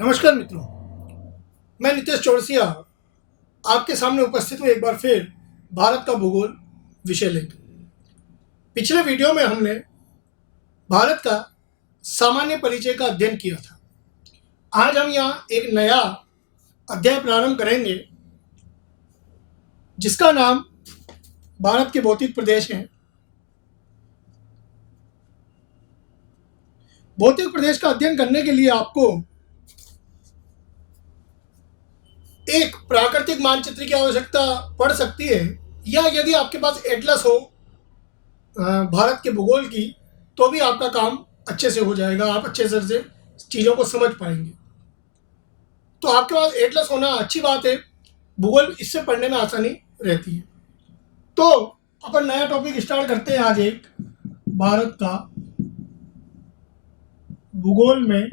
नमस्कार मित्रों, मैं नितेश चौरसिया आपके सामने उपस्थित हूँ एक बार फिर भारत का भूगोल विषय लेकर। पिछले वीडियो में हमने भारत का सामान्य परिचय का अध्ययन किया था। आज हम यहाँ एक नया अध्याय प्रारंभ करेंगे जिसका नाम भारत के भौतिक प्रदेश है। भौतिक प्रदेश का अध्ययन करने के लिए आपको एक प्राकृतिक मानचित्र की आवश्यकता पड़ सकती है, या यदि आपके पास एटलस हो भारत के भूगोल की तो भी आपका काम अच्छे से हो जाएगा, आप अच्छे से चीज़ों को समझ पाएंगे। तो आपके पास एटलस होना अच्छी बात है, भूगोल इससे पढ़ने में आसानी रहती है। तो अपन नया टॉपिक स्टार्ट करते हैं। आज एक भारत का भूगोल में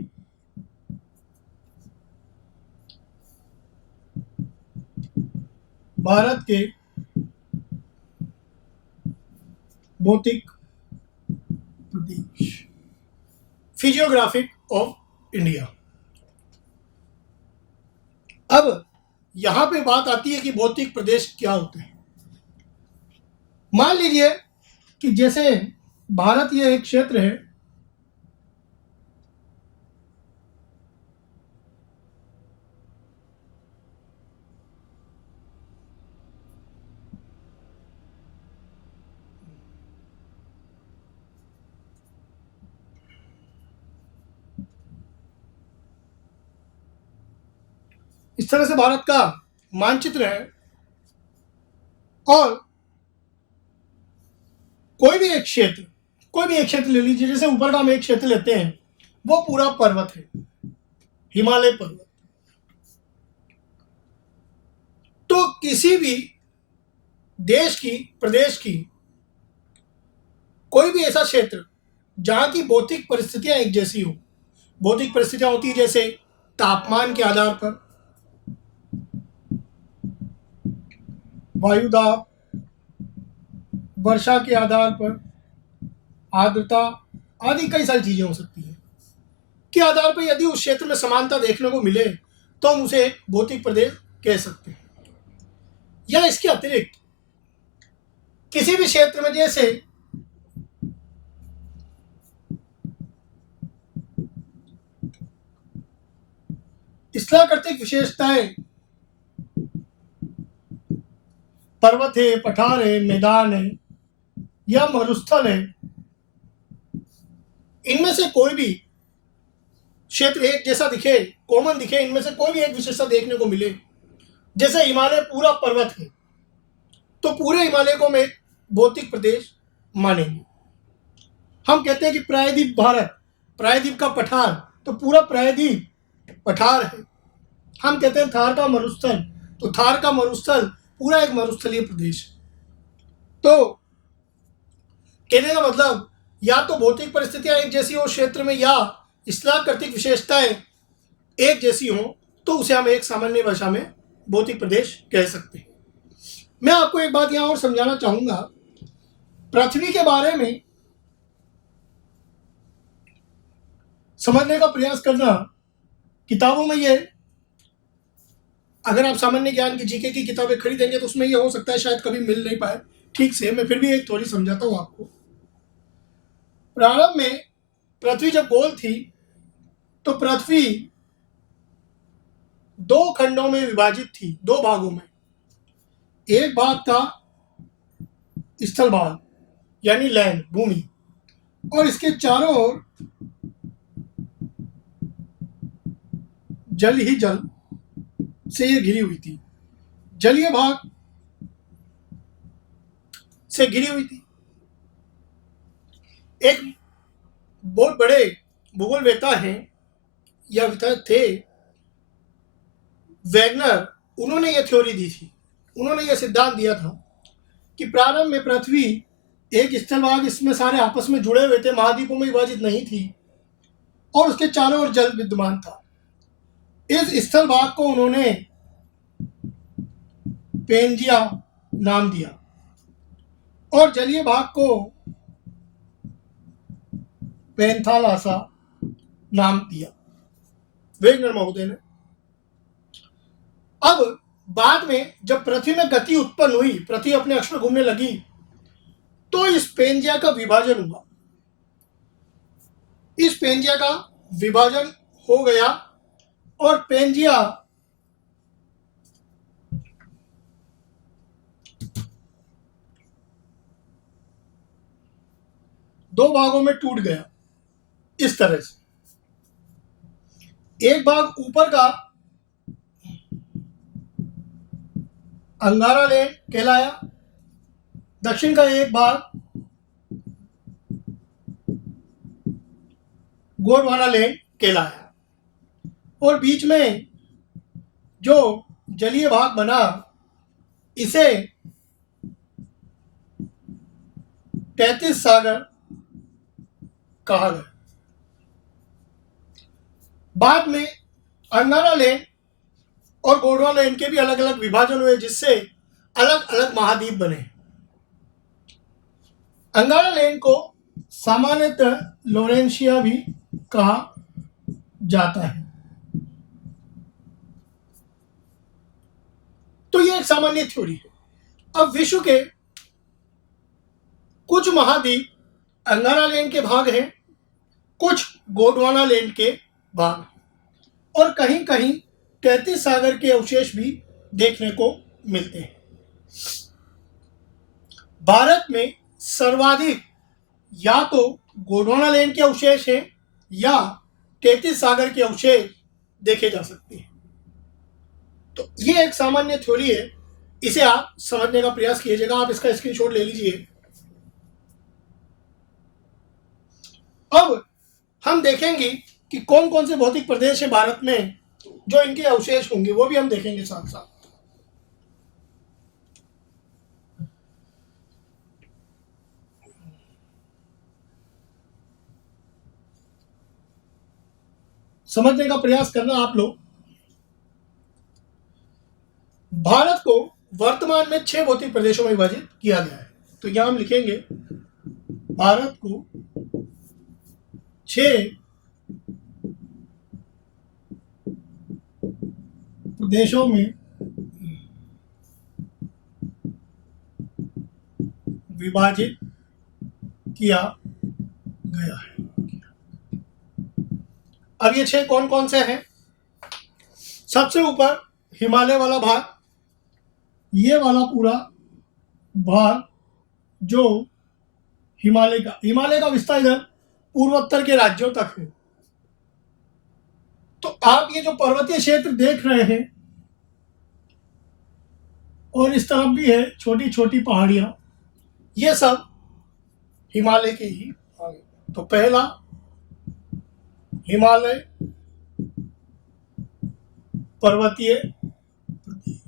भारत के भौतिक प्रदेश, फिजियोग्राफिक ऑफ इंडिया। अब यहां पे बात आती है कि भौतिक प्रदेश क्या होते हैं। मान लीजिए कि जैसे भारत ये एक क्षेत्र है, इस तरह से भारत का मानचित्र है, और कोई भी एक क्षेत्र ले लीजिए। जैसे ऊपर का हम एक क्षेत्र लेते हैं, वो पूरा पर्वत है, हिमालय पर्वत। तो किसी भी देश की, प्रदेश की कोई भी ऐसा क्षेत्र जहां की भौतिक परिस्थितियां एक जैसी हो। भौतिक परिस्थितियां होती है जैसे तापमान के आधार पर, वायुदाब, वर्षा के आधार पर, आर्द्रता आदि कई सारी चीजें हो सकती हैं के आधार पर यदि उस क्षेत्र में समानता देखने को मिले तो हम उसे एक भौतिक प्रदेश कह सकते हैं। या इसके अतिरिक्त किसी भी क्षेत्र में जैसे स्थलाकृतिक विशेषताएं, पर्वत है, पठार है, मैदान है या मरुस्थल है, इनमें से कोई भी क्षेत्र एक जैसा दिखे, कॉमन दिखे, इनमें से कोई भी एक विशेषता देखने को मिले। जैसे हिमालय पूरा पर्वत है तो पूरे हिमालय को हम एक भौतिक प्रदेश मानेंगे। हम कहते हैं कि प्रायद्वीप भारत, प्रायद्वीप का पठार, तो पूरा प्रायद्वीप पठार है। हम कहते हैं थार का मरुस्थल, तो थार का मरुस्थल पूरा एक मरुस्थलीय प्रदेश है। तो कहने का मतलब या तो भौतिक परिस्थितियां एक जैसी हो क्षेत्र में, या स्थलाकृतिक विशेषताएं एक जैसी हो, तो उसे हम एक सामान्य भाषा में भौतिक प्रदेश कह सकते हैं। मैं आपको एक बात यहां और समझाना चाहूंगा। पृथ्वी के बारे में समझने का प्रयास करना, किताबों में ये, अगर आप सामान्य ज्ञान की जीके की किताबें खरीदेंगे तो उसमें ये हो सकता है शायद कभी मिल नहीं पाए ठीक से। मैं फिर भी एक थोड़ी समझाता हूं आपको। प्रारंभ में पृथ्वी जब गोल थी तो पृथ्वी दो खंडों में विभाजित थी, दो भागों में। एक भाग था स्थल भाग यानी लैंड, भूमि, और इसके चारों ओर जल ही जल से ये घिरी हुई थी, जलीय भाग से घिरी हुई थी। एक बहुत बड़े भूगोलवेत्ता हैं या थे वैगनर, उन्होंने ये थ्योरी दी थी, उन्होंने ये सिद्धांत दिया था कि प्रारंभ में पृथ्वी एक स्थलभाग, इसमें सारे आपस में जुड़े हुए थे, महाद्वीपों में विभाजित नहीं थी, और उसके चारों ओर जल विद्यमान था। इस स्थल भाग को उन्होंने पेंजिया नाम दिया और जलीय भाग को पेंथालासा नाम दिया। वेगनर महोदय ने। अब बाद में जब पृथ्वी में गति उत्पन्न हुई, पृथ्वी अपने अक्ष पर घूमने लगी, तो इस पेंजिया का विभाजन हुआ। इस पेंजिया का विभाजन हो गया और पेंजिया दो भागों में टूट गया इस तरह से। एक भाग ऊपर का अंगारा लैंड कहलाया, दक्षिण का एक भाग गोंडवाना लैंड कहलाया, और बीच में जो जलीय भाग बना इसे 33 सागर कहा गया। बाद में अंगारा लैंड और गोंडवाना लैंड के भी अलग अलग विभाजन हुए, जिससे अलग अलग महाद्वीप बने। अंगारा लैंड को सामान्यतः लोरेंशिया भी कहा जाता है। तो यह एक सामान्य थ्योरी है। अब विश्व के कुछ महाद्वीप अंगारा लैंड के भाग हैं, कुछ गोंडवाना लैंड के भाग, और कहीं कहीं 33 सागर के अवशेष भी देखने को मिलते हैं। भारत में सर्वाधिक या तो गोंडवाना लैंड के अवशेष हैं या 33 सागर के अवशेष देखे जा सकते हैं। तो ये एक सामान्य थ्योरी है, इसे आप समझने का प्रयास कीजिएगा। आप इसका स्क्रीनशॉट ले लीजिए। अब हम देखेंगे कि कौन कौन से भौतिक प्रदेश है भारत में जो इनके अवशेष होंगे, वो भी हम देखेंगे साथ साथ। समझने का प्रयास करना आप लोग। भारत को वर्तमान में 6 भौतिक प्रदेशों में विभाजित किया गया है। तो यहां हम लिखेंगे भारत को 6 प्रदेशों में विभाजित किया गया है। अब ये 6 कौन कौन से हैं? सबसे ऊपर हिमालय वाला भाग, ये वाला पूरा भाग जो हिमालय का विस्तार इधर पूर्वोत्तर के राज्यों तक है। तो आप ये जो पर्वतीय क्षेत्र देख रहे हैं और इस तरफ भी है छोटी छोटी पहाड़ियां, ये सब हिमालय के ही। तो पहला हिमालय पर्वतीय प्रदेश,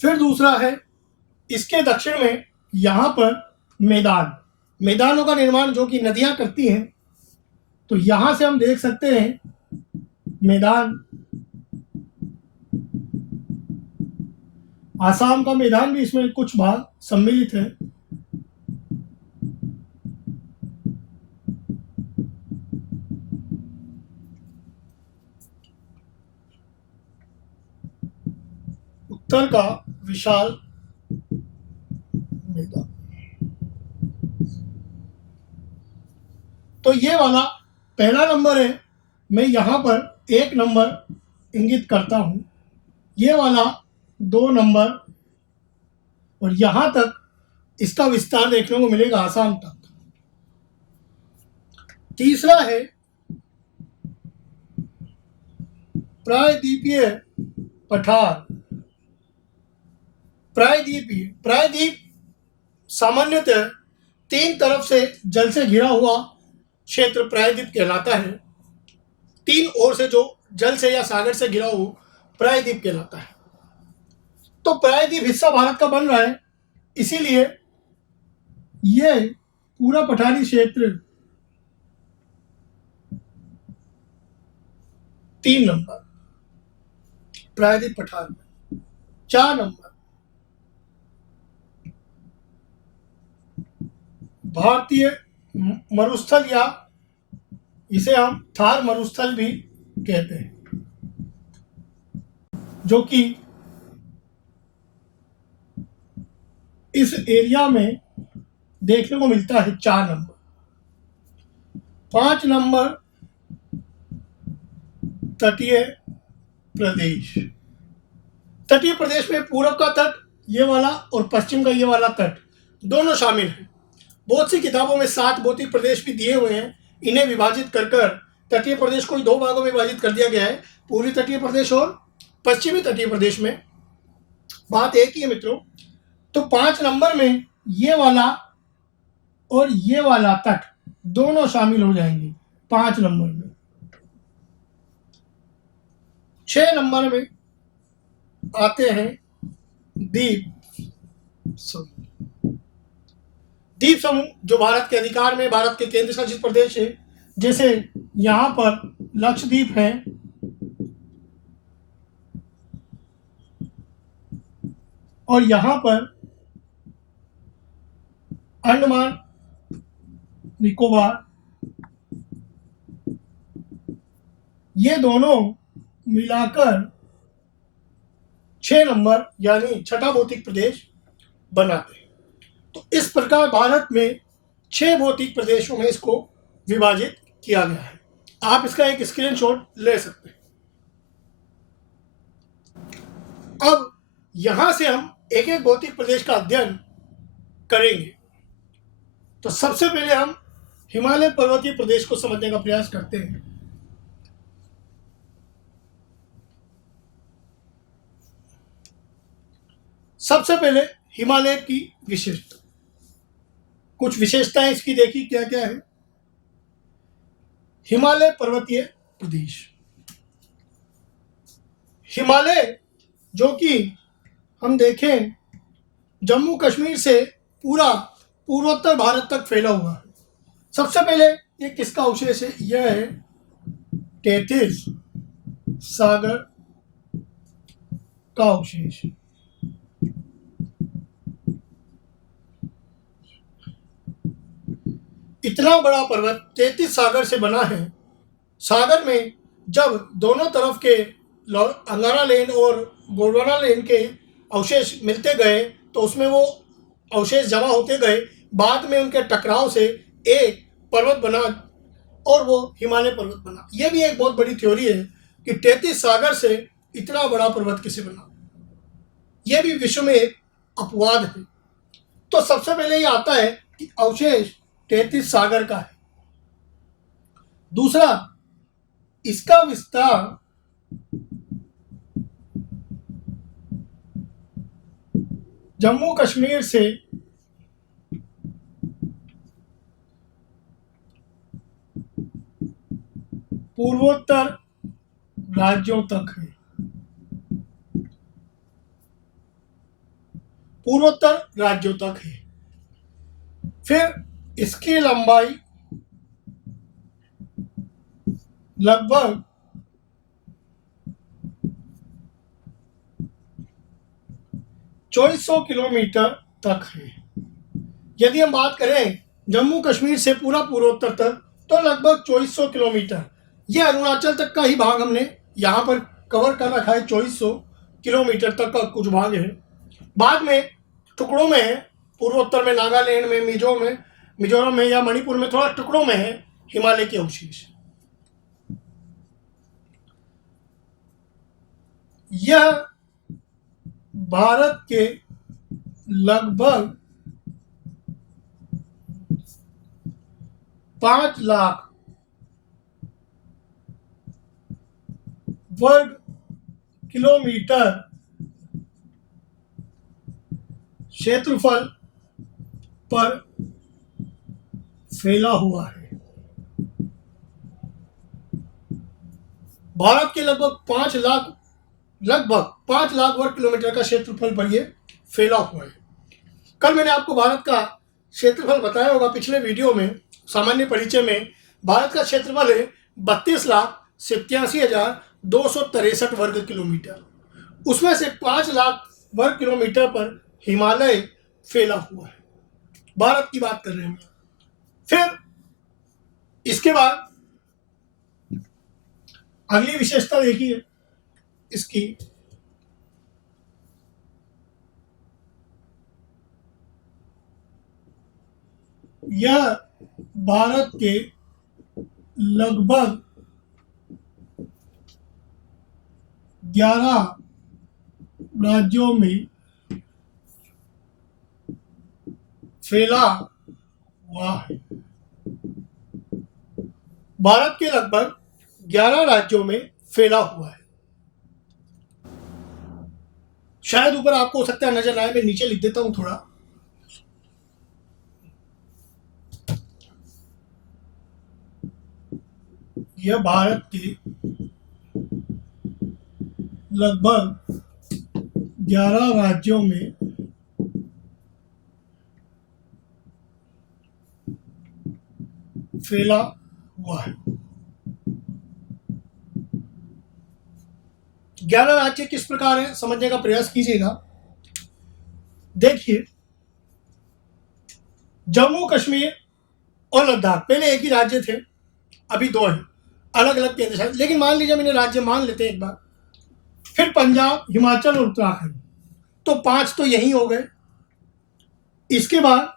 फिर दूसरा है इसके दक्षिण में यहां पर मैदानों का निर्माण जो कि नदियां करती हैं। तो यहां से हम देख सकते हैं मैदान, आसाम का मैदान भी इसमें कुछ भाग सम्मिलित है। उत्तर का विशाल मैदान। तो ये वाला पहला नंबर है, मैं यहां पर 1 नंबर इंगित करता हूं, ये वाला 2 नंबर, और यहां तक इसका विस्तार देखने को मिलेगा आसाम तक। तीसरा है प्रायद्वीपीय पठार। प्रायद्वीप सामान्यतः 3 तरफ से जल से घिरा हुआ क्षेत्र प्रायद्वीप कहलाता है। 3 ओर से जो जल से या सागर से घिरा हुआ प्रायद्वीप कहलाता है। तो प्रायद्वीप हिस्सा भारत का बन रहा है, इसीलिए ये पूरा पठारी क्षेत्र 3 नंबर प्रायद्वीप पठार में। 4 नंबर भारतीय मरुस्थल या इसे हम थार मरुस्थल भी कहते हैं, जो कि इस एरिया में देखने को मिलता है। 4 नंबर। 5 नंबर तटीय प्रदेश। तटीय प्रदेश में पूर्व का तट ये वाला और पश्चिम का ये वाला तट दोनों शामिल हैं। बहुत सी किताबों में 7 भौतिक प्रदेश भी दिए हुए हैं। इन्हें विभाजित कर कर तटीय प्रदेश को 2 भागों में विभाजित कर दिया गया है, पूर्वी तटीय प्रदेश और पश्चिमी तटीय प्रदेश में। बात एक ही है मित्रों। तो 5 नंबर में ये वाला और ये वाला तट दोनों शामिल हो जाएंगे 5 नंबर में। 6 नंबर में आते हैं द्वीप समूह। द्वीप समूह जो भारत के अधिकार में, भारत के केंद्र शासित प्रदेश है, जैसे यहाँ पर लक्षद्वीप है, और यहाँ पर अंडमान निकोबार, ये दोनों मिलाकर 6 नंबर यानी छठा भौतिक प्रदेश बनाते हैं। तो इस प्रकार भारत में 6 भौतिक प्रदेशों में इसको विभाजित किया गया है। आप इसका एक स्क्रीनशॉट ले सकते हैं। अब यहां से हम एक एक भौतिक प्रदेश का अध्ययन करेंगे। तो सबसे पहले हम हिमालय पर्वतीय प्रदेश को समझने का प्रयास करते हैं। सबसे पहले हिमालय की विशेषता, कुछ विशेषताएं इसकी देखी क्या क्या है। हिमालय पर्वतीय प्रदेश, हिमालय जो कि हम देखें जम्मू कश्मीर से पूरा पूर्वोत्तर भारत तक फैला हुआ है। सबसे पहले ये किसका अवशेष है? यह है तेथिस सागर का अवशेष। इतना बड़ा पर्वत 33 सागर से बना है। सागर में जब दोनों तरफ के अंगारा लेन और गोंडवाना लेन के अवशेष मिलते गए तो उसमें वो अवशेष जमा होते गए। बाद में उनके टकराव से एक पर्वत बना और वो हिमालय पर्वत बना। ये भी एक बहुत बड़ी थ्योरी है कि 33 सागर से इतना बड़ा पर्वत कैसे बना। यह भी विश्व में एक अपवाद है। तो सबसे पहले ये आता है कि अवशेष 33 सागर का है। दूसरा, इसका विस्तार जम्मू कश्मीर से पूर्वोत्तर राज्यों तक है। पूर्वोत्तर राज्यों तक है। फिर इसकी लंबाई लगभग 2400 किलोमीटर तक है। यदि हम बात करें जम्मू कश्मीर से पूरा पूर्वोत्तर तक तो लगभग 2400 किलोमीटर। यह अरुणाचल तक का ही भाग हमने यहाँ पर कवर कर रखा है। 2400 किलोमीटर तक का कुछ भाग है। बाद में टुकड़ों में है, पूर्वोत्तर में नागालैंड में, मिजोरम में या मणिपुर में थोड़ा टुकड़ों में है हिमालय के अवशेष। यह भारत के लगभग 5 लाख वर्ग किलोमीटर क्षेत्रफल पर फैला हुआ है। भारत के लगभग 5 लाख वर्ग किलोमीटर का क्षेत्रफल पर यह फैला हुआ है। कल मैंने आपको भारत का क्षेत्रफल बताया होगा पिछले वीडियो में, सामान्य परिचय में। भारत का क्षेत्रफल है 32,87,263 वर्ग किलोमीटर। उसमें से 5 लाख वर्ग किलोमीटर पर हिमालय फैला हुआ है। भारत की बात कर रहे हैं। फिर इसके बाद अगली विशेषता देखिए इसकी, यह भारत के लगभग 11 राज्यों में फैला हुआ है। भारत के लगभग 11 राज्यों में फैला हुआ है। शायद ऊपर आपको हो सकता है नजर ना आए, मैं नीचे लिख देता हूं थोड़ा। यह भारत के लगभग 11 राज्यों में फैला हुआ है। 11 राज्य किस प्रकार है समझने का प्रयास कीजिएगा। देखिए, जम्मू कश्मीर और लद्दाख पहले एक ही राज्य थे, अभी दो हैं अलग अलग केंद्र शासित, लेकिन मान लीजिए मैंने राज्य मान लेते हैं एक बार। फिर पंजाब, हिमाचल और उत्तराखंड, तो 5 तो यही हो गए। इसके बाद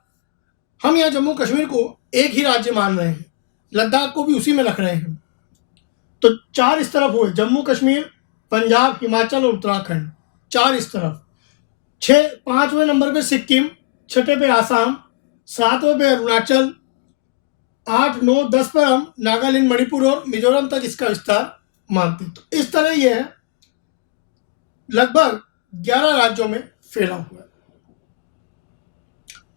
हम यहाँ जम्मू कश्मीर को एक ही राज्य मान रहे हैं, लद्दाख को भी उसी में रख रहे हैं, तो 4 इस तरफ हुए, जम्मू कश्मीर, पंजाब, हिमाचल और उत्तराखंड, 4 इस तरफ। 5वें नंबर पे सिक्किम, 6ठे पे आसाम, 7वें पे अरुणाचल, 8, 9, 10 पर हम नागालैंड, मणिपुर और मिजोरम तक इसका विस्तार मानते हैं। तो इस तरह यह है लगभग 11 राज्यों में फैला हुआ है।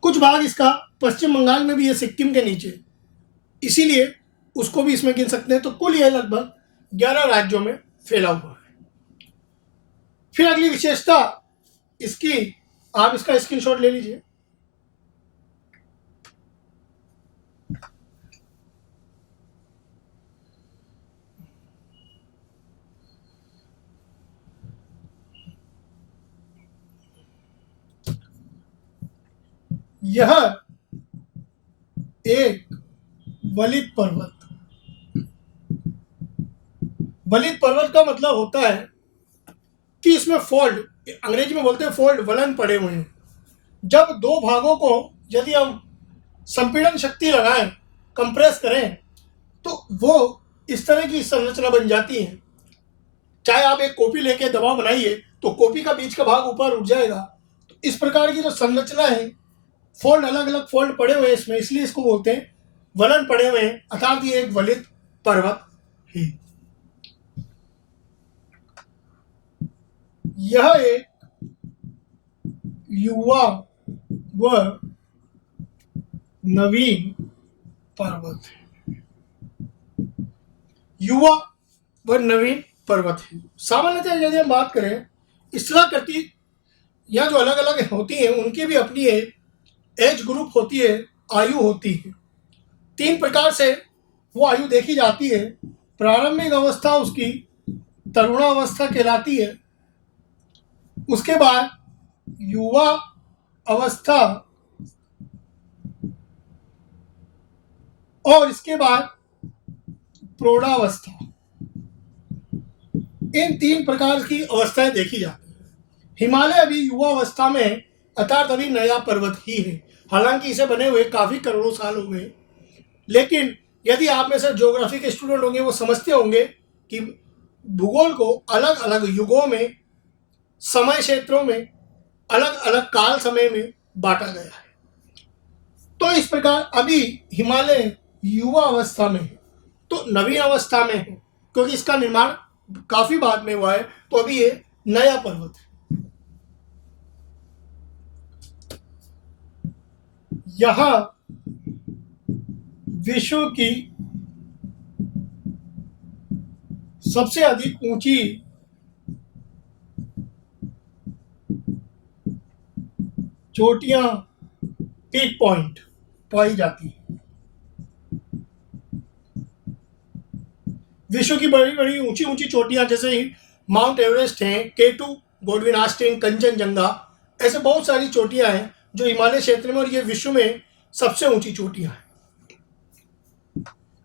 कुछ भाग इसका पश्चिम बंगाल में भी है, सिक्किम के नीचे, इसीलिए उसको भी इसमें गिन सकते हैं। तो कुल यह लगभग 11 राज्यों में फैला हुआ है। फिर अगली विशेषता इसकी, आप इसका स्क्रीनशॉट ले लीजिए। यह एक वलित पर्वत, वलित पर्वत का मतलब होता है कि इसमें फोल्ड, अंग्रेजी में बोलते हैं फोल्ड, वलन पड़े हुए हैं। जब दो भागों को यदि हम संपीड़न शक्ति लगाएं, कंप्रेस करें, तो वो इस तरह की संरचना बन जाती है। चाहे आप एक कॉपी लेके दबाव बनाइए तो कॉपी का बीच का भाग ऊपर उठ जाएगा। तो इस प्रकार की जो संरचना है, फोल्ड, अलग अलग फोल्ड पड़े हुए हैं इसमें, इसलिए इसको बोलते हैं वलन पड़े हुए हैं, अर्थात ये एक वलित पर्वत है। यह एक युवा व नवीन पर्वत है। युवा व नवीन पर्वत है। सामान्यतः यदि हम बात करें, स्थलाकृति या जो अलग अलग होती हैं उनकी भी अपनी एज ग्रुप होती है, आयु होती है। 3 प्रकार से वो आयु देखी जाती है। प्रारंभिक अवस्था उसकी तरुणावस्था कहलाती है, उसके बाद युवा अवस्था, और इसके बाद प्रौढ़ावस्था। इन 3 प्रकार की अवस्थाएं देखी जाती है। हिमालय अभी युवा अवस्था में है, अर्थात अभी नया पर्वत ही है। हालांकि इसे बने हुए काफी करोड़ों साल हो गए, लेकिन यदि आप में से ज्योग्राफी के स्टूडेंट होंगे वो समझते होंगे कि भूगोल को अलग अलग युगों में, समय क्षेत्रों में, अलग अलग काल समय में बांटा गया है। तो इस प्रकार अभी हिमालय युवा अवस्था में है, तो नवीन अवस्था में है, क्योंकि इसका निर्माण काफी बाद में हुआ है, तो अभी ये नया पर्वत है। यह विश्व की सबसे अधिक ऊंची चोटियां, पीक पॉइंट पाई जाती है। विश्व की बड़ी बड़ी ऊंची ऊंची चोटियां जैसे ही माउंट एवरेस्ट हैं, K2, गोडविन आस्टीन, कंचनजंगा, ऐसे बहुत सारी चोटियां हैं जो हिमालय क्षेत्र में, और ये विश्व में सबसे ऊंची चोटियां हैं।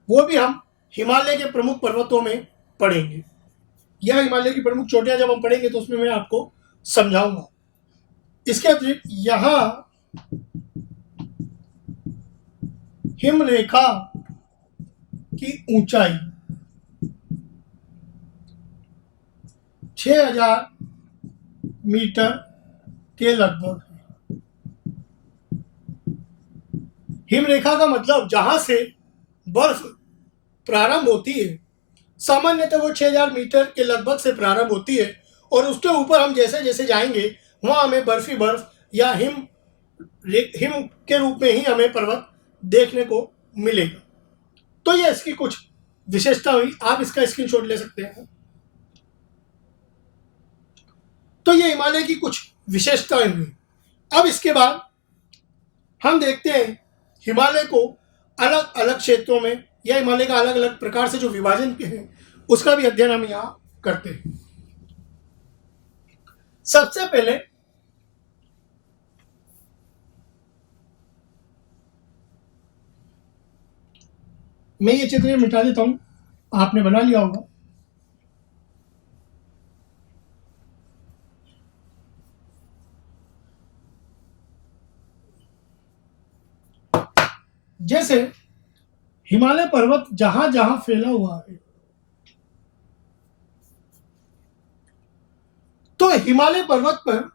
वो भी हम हिमालय के प्रमुख पर्वतों में पढ़ेंगे। यह हिमालय की प्रमुख चोटियां जब हम पढ़ेंगे तो उसमें मैं आपको समझाऊंगा। इसके अतिरिक्त यहाँ हिमरेखा की ऊंचाई 6000 मीटर के लगभग है। हिमरेखा का मतलब जहां से बर्फ प्रारंभ होती है, सामान्यतः वो 6000 मीटर के लगभग से प्रारंभ होती है और उसके ऊपर हम जैसे जैसे जाएंगे वहां हमें बर्फी बर्फ या हिम के रूप में ही हमें पर्वत देखने को मिलेगा। तो ये इसकी कुछ विशेषता हुई, आप इसका स्क्रीनशॉट ले सकते हैं। तो ये हिमालय की कुछ विशेषताएं हुई। अब इसके बाद हम देखते हैं हिमालय को अलग अलग क्षेत्रों में या हिमालय का अलग अलग प्रकार से जो विभाजन के हैं उसका भी अध्ययन हम यहाँ करते हैं। सबसे पहले मैं ये चित्र मिटा देता हूं, आपने बना लिया होगा। जैसे हिमालय पर्वत जहां जहां फैला हुआ है, तो हिमालय पर्वत पर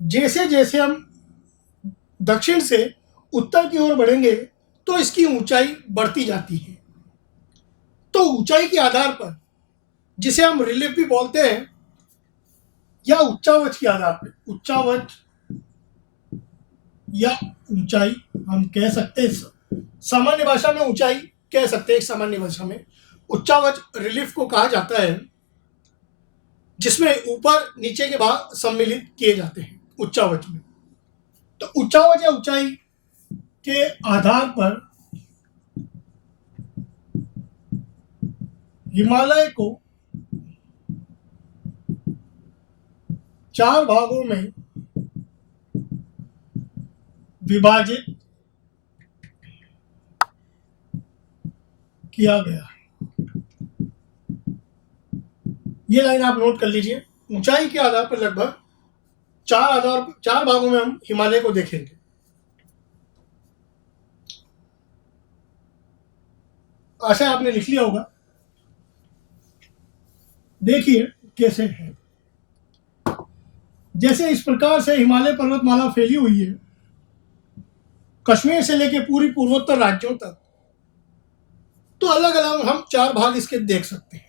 जैसे जैसे हम दक्षिण से उत्तर की ओर बढ़ेंगे तो इसकी ऊंचाई बढ़ती जाती है। तो ऊंचाई के आधार पर, जिसे हम रिलीफ भी बोलते हैं, या उच्चावच के आधार पर, उच्चावच या ऊंचाई हम कह सकते हैं, सामान्य भाषा में ऊंचाई कह सकते हैं, सामान्य भाषा में उच्चावच रिलीफ को कहा जाता है, जिसमें ऊपर नीचे के भाग सम्मिलित किए जाते हैं उच्चावच में। तो उच्चावच या ऊंचाई के आधार पर हिमालय को 4 भागों में विभाजित किया गया है। ये लाइन आप नोट कर लीजिए। ऊंचाई के आधार पर लगभग 4 भागों में हम हिमालय को देखेंगे। आशा आपने लिख लिया होगा। देखिए कैसे है। जैसे इस प्रकार से हिमालय पर्वतमाला फैली हुई है कश्मीर से लेकर पूरी पूर्वोत्तर राज्यों तक, तो अलग अलग हम 4 भाग इसके देख सकते हैं।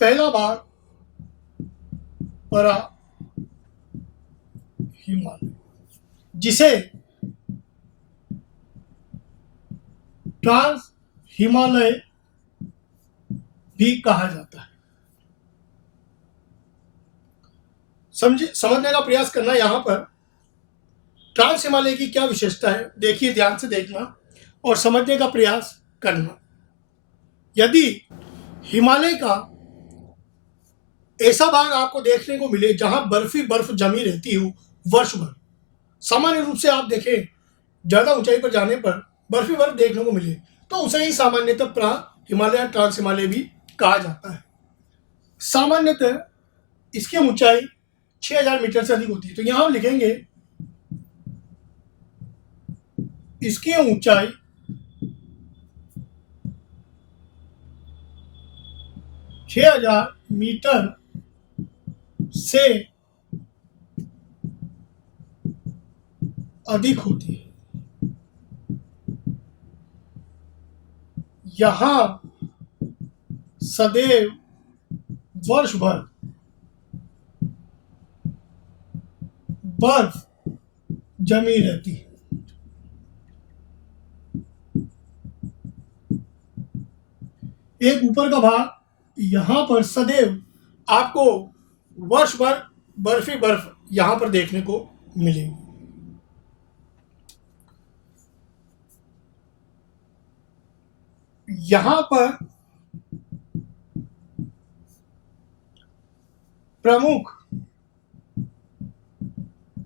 पहला भाग परा हिमालय, जिसे ट्रांस हिमालय भी कहा जाता है। समझने का प्रयास करना यहां पर ट्रांस हिमालय की क्या विशेषता है, देखिए, ध्यान से देखना और समझने का प्रयास करना। यदि हिमालय का ऐसा भाग आपको देखने को मिले जहां बर्फी बर्फ जमी रहती हो वर्ष भर, सामान्य रूप से आप देखें ज्यादा ऊंचाई पर जाने पर बर्फी बर्फ देखने को मिले, तो उसे ही सामान्यतः प्रा हिमालय ट्रांस हिमालय भी कहा जाता है। सामान्यतः इसकी ऊंचाई 6000 मीटर से अधिक होती है। तो यहां हम लिखेंगे इसकी ऊंचाई 6000 मीटर से अधिक होती है। यहां सदैव वर्ष भर बर्फ जमी रहती है। एक ऊपर का भाग, यहां पर सदैव आपको वर्ष भर बर्फी बर्फ यहां पर देखने को मिलेगी। यहां पर प्रमुख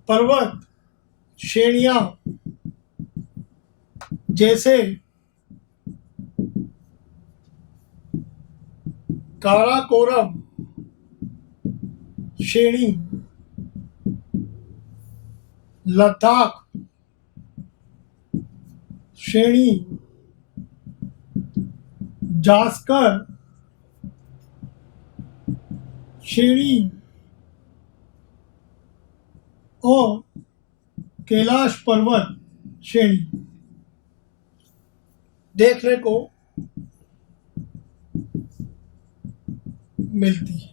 पर्वत श्रेणियां जैसे काराकोरम श्रेणी, लद्दाख श्रेणी, जास्कर श्रेणी और कैलाश पर्वत श्रेणी देखने को मिलती है।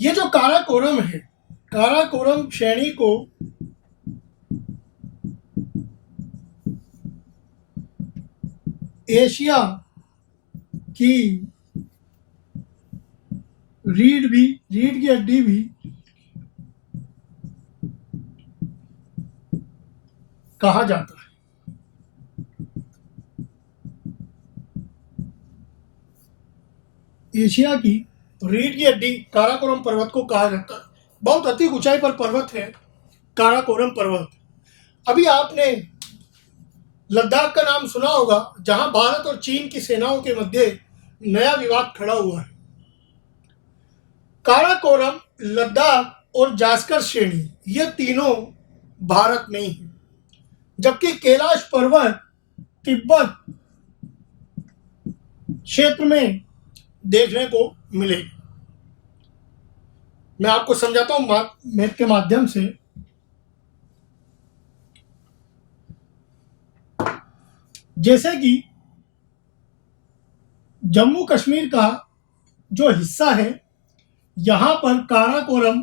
ये जो काराकोरम है, काराकोरम श्रेणी को एशिया की रीढ़ की हड्डी भी कहा जाता है। एशिया की रीढ़ की हड्डी काराकोरम पर्वत को कहा जाता है। बहुत अति ऊंचाई पर पर्वत है काराकोरम पर्वत। अभी आपने लद्दाख का नाम सुना होगा, जहां भारत और चीन की सेनाओं के मध्य नया विवाद खड़ा हुआ है। काराकोरम, लद्दाख और जास्कर श्रेणी ये तीनों भारत में ही है, जबकि कैलाश पर्वत तिब्बत क्षेत्र में देखने को मिलेगी। मैं आपको समझाता हूं मैप के माध्यम से। जैसे कि जम्मू कश्मीर का जो हिस्सा है, यहां पर काराकोरम,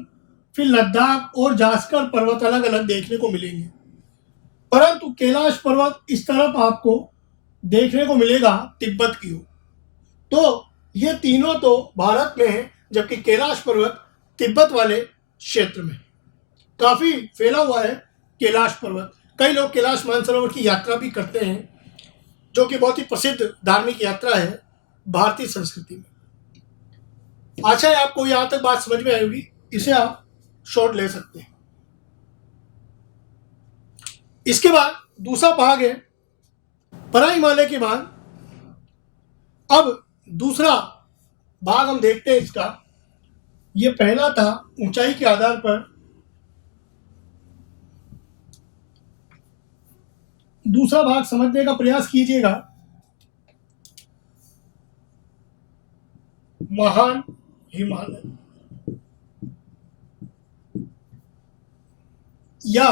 फिर लद्दाख और जास्कर पर्वत अलग अलग देखने को मिलेंगे, परंतु कैलाश पर्वत इस तरफ आपको देखने को मिलेगा तिब्बत की ओर। तो ये तीनों तो भारत में है, जबकि कैलाश पर्वत तिब्बत वाले क्षेत्र में। काफी फैला हुआ है कैलाश पर्वत। कई लोग कैलाश मानसरोवर की यात्रा भी करते हैं, जो कि बहुत ही प्रसिद्ध धार्मिक यात्रा है भारतीय संस्कृति में। आशा है आपको यहां तक बात समझ में आई होगी। इसे आप शॉर्ट ले सकते हैं। इसके बाद दूसरा भाग है परा हिमालय के बाद। अब दूसरा भाग हम देखते हैं इसका। ये पहला था ऊंचाई के आधार पर, दूसरा भाग समझने का प्रयास कीजिएगा। महान हिमालय या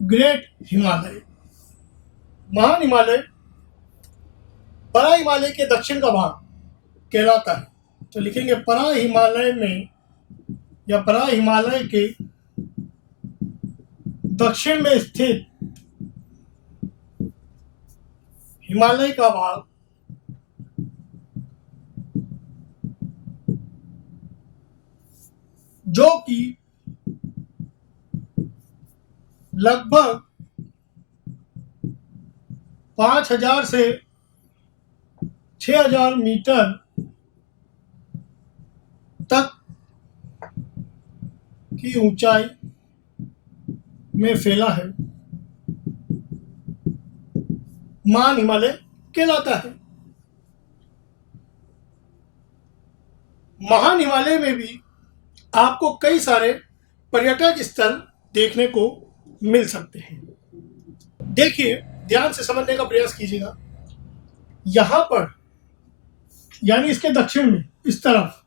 ग्रेट हिमालय। महान हिमालय परा हिमालय के दक्षिण का भाग कहलाता है। तो लिखेंगे परा हिमालय में या परा हिमालय के दक्षिण में स्थित हिमालय का भाग जो कि लगभग 5000 से 6000 मीटर तक की ऊंचाई में फैला है, महान हिमालय कहलाता है। महान हिमालय में भी आपको कई सारे पर्यटक स्थल देखने को मिल सकते हैं। देखिए, ध्यान से समझने का प्रयास कीजिएगा। यहां पर यानी इसके दक्षिण में इस तरफ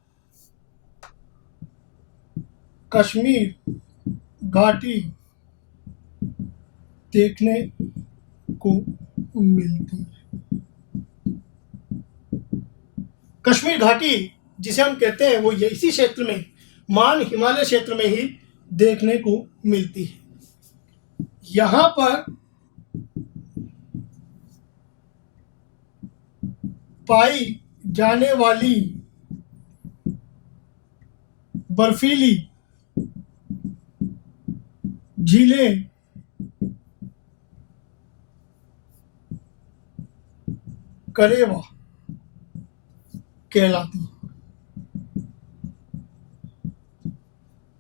कश्मीर घाटी देखने को मिलती है। कश्मीर घाटी जिसे हम कहते हैं वो ये इसी क्षेत्र में, महान हिमालय क्षेत्र में ही देखने को मिलती है। यहां पर पाई जाने वाली बर्फीली झीलें करेवा कहलाती।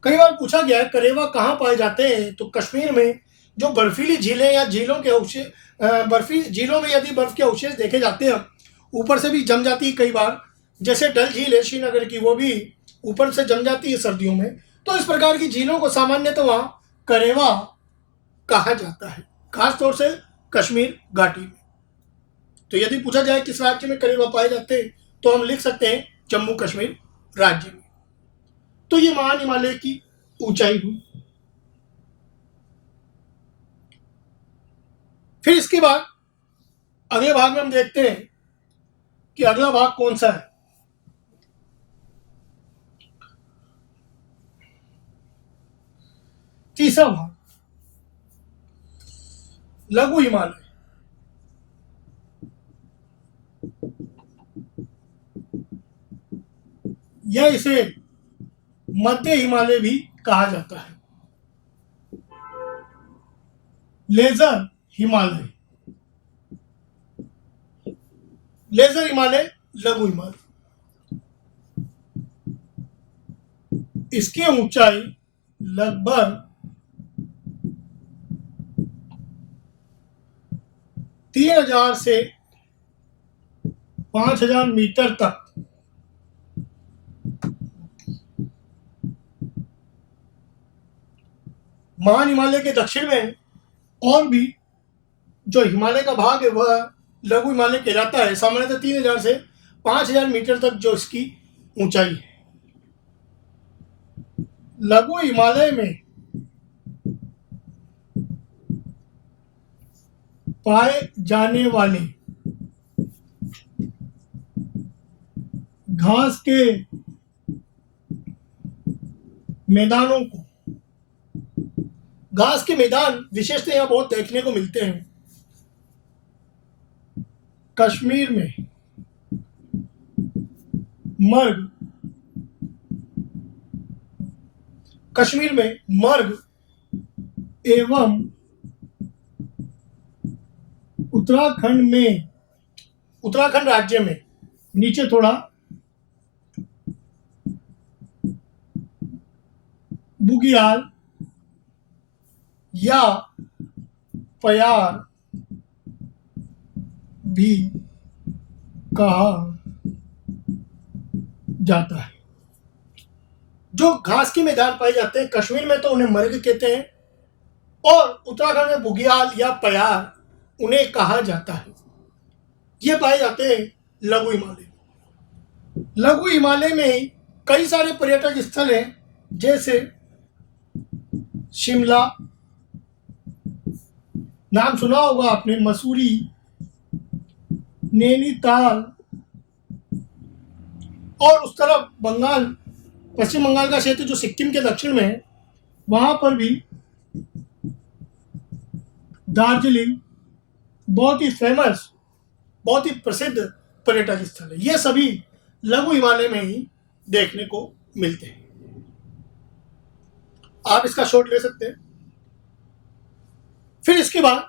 कई बार पूछा गया है करेवा कहाँ पाए जाते हैं, तो कश्मीर में जो बर्फीली झीलें या झीलों के अवशेष, बर्फी झीलों में यदि बर्फ के अवशेष देखे जाते हैं, ऊपर से भी जम जाती है कई बार, जैसे डल झील है श्रीनगर की, वो भी ऊपर से जम जाती है सर्दियों में। तो इस प्रकार की झीलों को सामान्यतः वहाँ करेवा कहा जाता है, खासतौर से कश्मीर घाटी में। तो यदि पूछा जाए किस राज्य में करेवा पाए जाते हैं, तो हम लिख सकते हैं जम्मू कश्मीर राज्य में। तो ये महान हिमालय की ऊंचाई हुई। फिर इसके बाद अगले भाग में हम देखते हैं कि अगला भाग कौन सा है। तीसरा भाग लघु हिमालय। यह इसे मध्य हिमालय भी कहा जाता है। लेजर हिमालय, लेजर हिमालय, लघु हिमालय। इसकी ऊंचाई लगभग 3000 से 5000 मीटर तक महान हिमालय के दक्षिण में और भी जो हिमालय का भाग है वह लघु हिमालय कहलाता है। सामान्यतः 3000 से 5000 मीटर तक जो इसकी ऊंचाई है। लघु हिमालय में पाए जाने वाले घास के मैदानों को, घास के मैदान विशेषतः यहाँ बहुत देखने को मिलते हैं। कश्मीर में मर्ग, कश्मीर में मर्ग एवं उत्तराखंड में, उत्तराखंड राज्य में नीचे थोड़ा बुगियाल या पयार भी कहा जाता है। जो घास के मैदान पाए जाते हैं कश्मीर में तो उन्हें मर्ग कहते हैं, और उत्तराखंड में बुगियाल या पयार उन्हें कहा जाता है। ये पाए जाते हैं लघु हिमालय। लघु हिमालय में कई सारे पर्यटक स्थल हैं, जैसे शिमला, नाम सुना होगा आपने, मसूरी, नैनीताल, और उस तरफ बंगाल, पश्चिम बंगाल का क्षेत्र जो सिक्किम के दक्षिण में है, वहां पर भी दार्जिलिंग बहुत ही फेमस, बहुत ही प्रसिद्ध पर्यटक स्थल है। ये सभी लघु हिमालय में ही देखने को मिलते हैं। आप इसका शॉट ले सकते हैं। फिर इसके बाद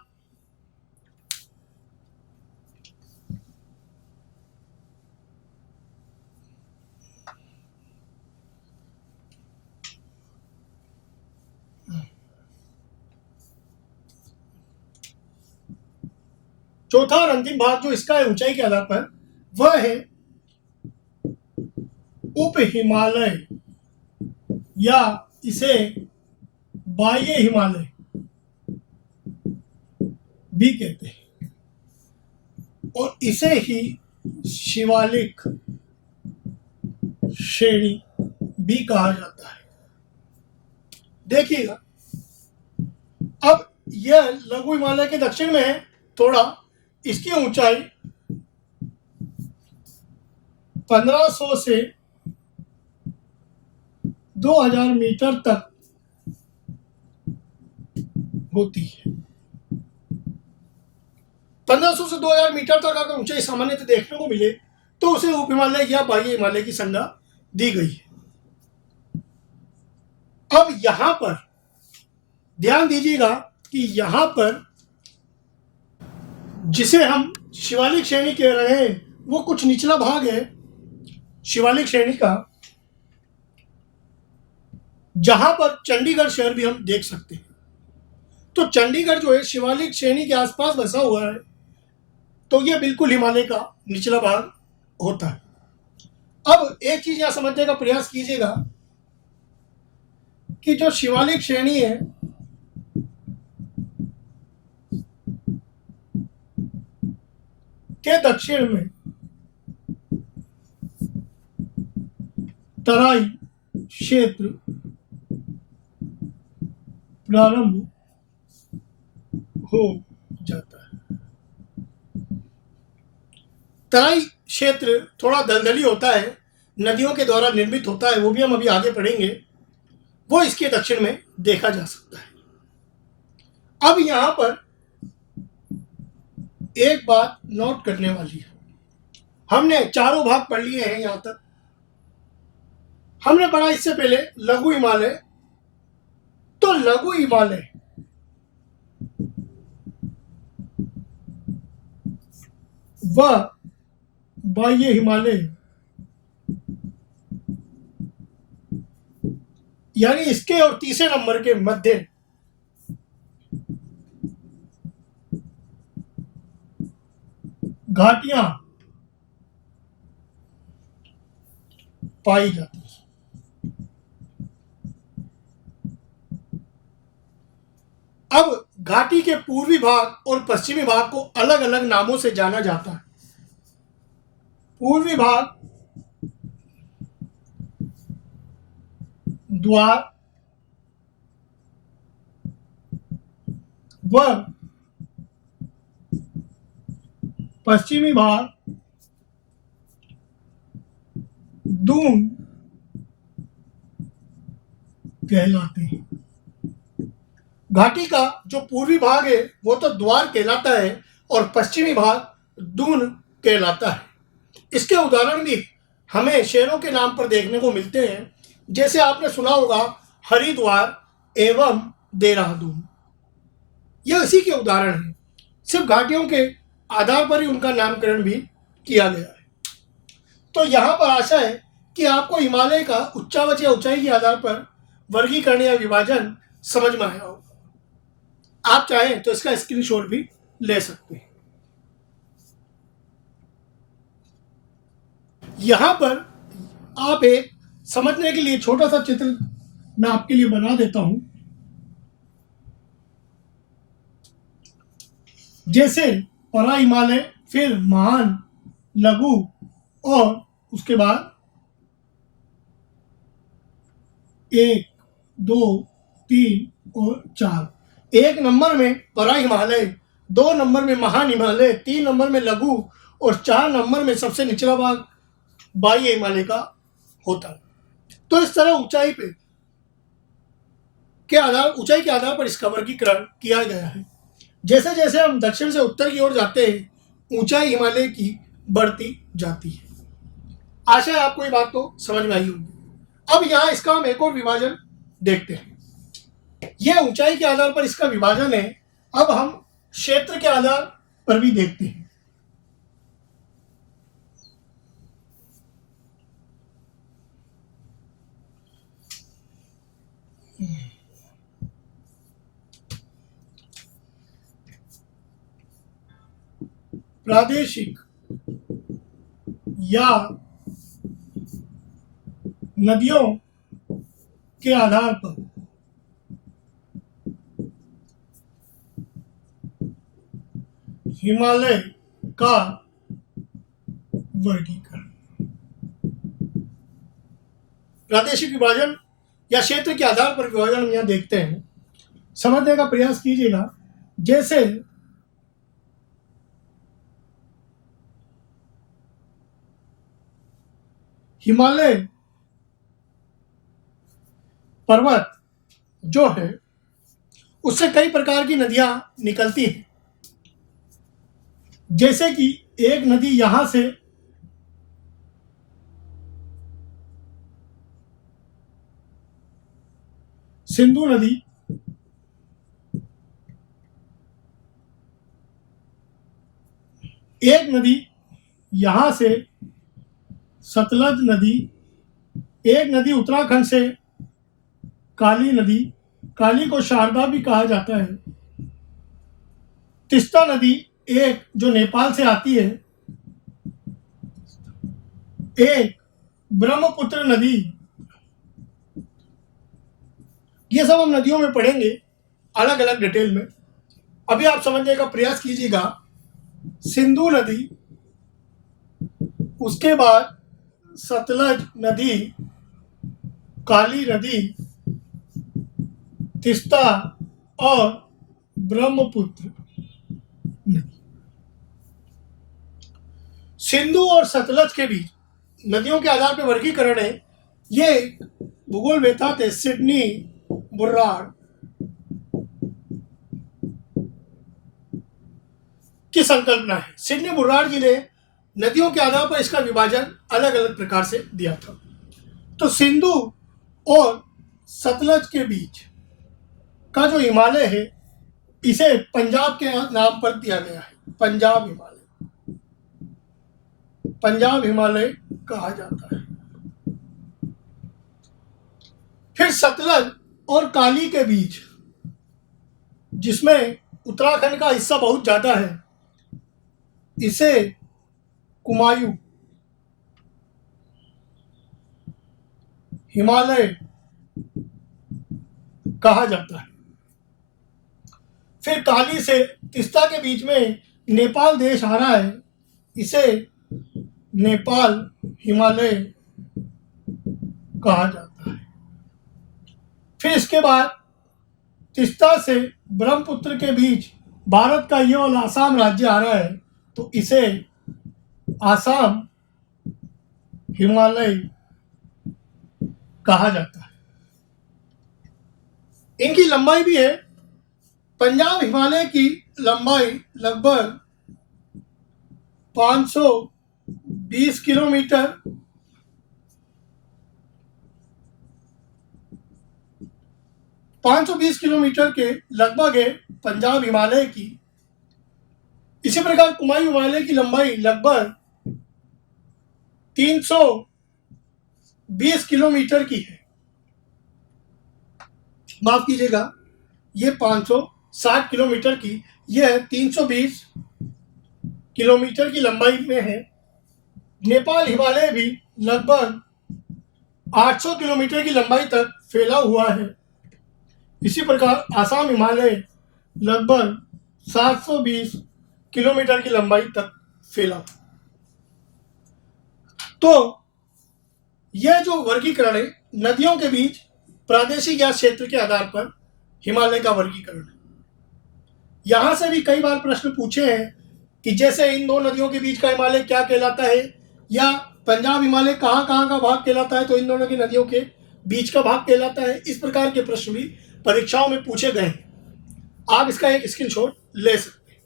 चौथा और अंतिम भाग जो इसका है ऊंचाई के आधार पर, वह है उप हिमालय, या इसे बाह्य हिमालय भी कहते हैं, और इसे ही शिवालिक श्रेणी भी कहा जाता है। देखिएगा, अब यह लघु हिमालय के दक्षिण में है थोड़ा। इसकी ऊंचाई 1500 से 2000 मीटर तक होती है। 1500 से 2000 मीटर तक अगर ऊंचाई सामान्यतः देखने को मिले तो उसे उप हिमालय या बाह्य हिमालय की संज्ञा दी गई है। अब यहां पर ध्यान दीजिएगा कि यहां पर जिसे हम शिवालिक श्रेणी कह रहे हैं, वो कुछ निचला भाग है शिवालिक श्रेणी का, जहां पर चंडीगढ़ शहर भी हम देख सकते हैं। तो चंडीगढ़ जो है शिवालिक श्रेणी के आसपास बसा हुआ है, तो ये बिल्कुल हिमालय का निचला भाग होता है। अब एक चीज यहां समझने का प्रयास कीजिएगा कि जो शिवालिक श्रेणी है के दक्षिण में तराई क्षेत्र प्रारंभ हो जाता है। तराई क्षेत्र थोड़ा दलदली होता है, नदियों के द्वारा निर्मित होता है, वो भी हम अभी आगे पढ़ेंगे। वो इसके दक्षिण में देखा जा सकता है। अब यहां पर एक बात नोट करने वाली है, हमने चारों भाग पढ़ लिए हैं। यहां तक हमने पढ़ा इससे पहले लघु हिमालय। तो लघु हिमालय व बाह्य हिमालय, यानी इसके और तीसरे नंबर के मध्य घाटियां पाई जाती है। अब घाटी के पूर्वी भाग और पश्चिमी भाग को अलग अलग नामों से जाना जाता है। पूर्वी भाग द्वार व पश्चिमी भाग दून कहलाते हैं। घाटी का जो पूर्वी भाग है वो तो द्वार कहलाता है और पश्चिमी भाग दून कहलाता है। इसके उदाहरण भी हमें शहरों के नाम पर देखने को मिलते हैं, जैसे आपने सुना होगा हरिद्वार एवं देहरादून, यह इसी के उदाहरण है। सिर्फ घाटियों के आधार पर ही उनका नामकरण भी किया गया है। तो यहाँ पर आशा है कि आपको हिमालय का उच्चावच या ऊंचाई के आधार पर वर्गीकरण या विभाजन समझ में आया होगा। आप चाहें तो इसका स्क्रीनशॉट भी ले सकते हैं। यहां पर आप एक समझने के लिए छोटा सा चित्र मैं आपके लिए बना देता हूं। जैसे परा हिमालय, फिर महान, लघु और उसके बाद 1, 2, 3 और 4। 1 नंबर में परा हिमालय, 2 नंबर में महान हिमालय, 3 नंबर में लघु और 4 नंबर में सबसे निचला भाग बाह्य हिमालय का होता है। तो इस तरह ऊंचाई के आधार पर इसका वर्गीकरण किया गया है। जैसे जैसे हम दक्षिण से उत्तर की ओर जाते हैं, ऊंचाई हिमालय की बढ़ती जाती है। आशा है आपको ये बात तो समझ में आई होगी। अब यहाँ इसका हम एक और विभाजन देखते हैं। यह ऊंचाई के आधार पर इसका विभाजन है। अब हम क्षेत्र के आधार पर भी देखते हैं। प्रादेशिक या नदियों के आधार पर हिमालय का वर्गीकरण। प्रादेशिक विभाजन या क्षेत्र के आधार पर विभाजन हम यहां देखते हैं। समझने का प्रयास कीजिएगा। जैसे हिमालय पर्वत जो है उससे कई प्रकार की नदियां निकलती हैं। जैसे कि एक नदी यहां से सिंधु नदी, एक नदी यहां से सतलज नदी, एक नदी उत्तराखंड से काली नदी, काली को शारदा भी कहा जाता है। तीस्ता नदी एक जो नेपाल से आती है, एक ब्रह्मपुत्र नदी। ये सब हम नदियों में पढ़ेंगे अलग अलग डिटेल में। अभी आप समझने का प्रयास कीजिएगा। सिंधु नदी, उसके बाद सतलज नदी, काली नदी, तीस्ता और ब्रह्मपुत्र नदी। सिंधु और सतलज के बीच नदियों के आधार पर वर्गीकरण है। ये भूगोल वेता थे सिडनी बुर्राड़ की संकल्पना है। सिडनी बुर्राड़ जी ने नदियों के आधार पर इसका विभाजन अलग अलग प्रकार से दिया था। तो सिंधु और सतलज के बीच का जो हिमालय है, इसे पंजाब के नाम पर दिया गया है। पंजाब हिमालय, पंजाब हिमालय कहा जाता है। फिर सतलज और काली के बीच, जिसमें उत्तराखंड का हिस्सा बहुत ज्यादा है, इसे कुमायूं हिमालय कहा जाता है। फिर काली से तीस्ता के बीच में नेपाल देश आ रहा है, इसे नेपाल हिमालय कहा जाता है। फिर इसके बाद तीस्ता से ब्रह्मपुत्र के बीच भारत का ये वाला आसाम राज्य आ रहा है, तो इसे आसाम हिमालय कहा जाता है। इनकी लंबाई भी है। पंजाब हिमालय की लंबाई लगभग 520 किलोमीटर, के लगभग है पंजाब हिमालय की। इसी प्रकार कुमायूं हिमालय की लंबाई लगभग 320 किलोमीटर की है। माफ कीजिएगा, ये 560 किलोमीटर की, यह 320 किलोमीटर की लंबाई में है। नेपाल हिमालय भी लगभग 800 किलोमीटर की लंबाई तक फैला हुआ है। इसी प्रकार आसाम हिमालय लगभग 720 किलोमीटर की लंबाई तक फैला। तो यह जो वर्गीकरण है नदियों के बीच प्रादेशिक या क्षेत्र के आधार पर हिमालय का वर्गीकरण है। यहां से भी कई बार प्रश्न पूछे हैं कि जैसे इन दो नदियों के बीच का हिमालय क्या कहलाता है, या पंजाब हिमालय कहाँ कहाँ का भाग कहलाता है, तो इन दोनों की नदियों के बीच का भाग कहलाता है। इस प्रकार के प्रश्न भी परीक्षाओं में पूछे गए हैं। आप इसका एक स्क्रीनशॉट ले सकते हैं।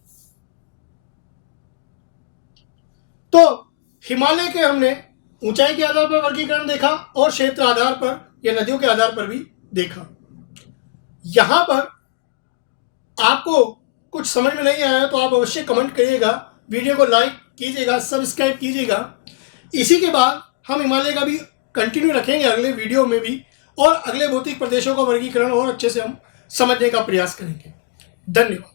तो हिमालय के हमने ऊंचाई के आधार पर वर्गीकरण देखा और क्षेत्र आधार पर या नदियों के आधार पर भी देखा। यहां पर आपको कुछ समझ में नहीं आया तो आप अवश्य कमेंट करिएगा, वीडियो को लाइक कीजिएगा, सब्सक्राइब कीजिएगा। इसी के बाद हम हिमालय का भी कंटिन्यू रखेंगे अगले वीडियो में भी, और अगले भौतिक प्रदेशों का वर्गीकरण और अच्छे से हम समझने का प्रयास करेंगे। धन्यवाद।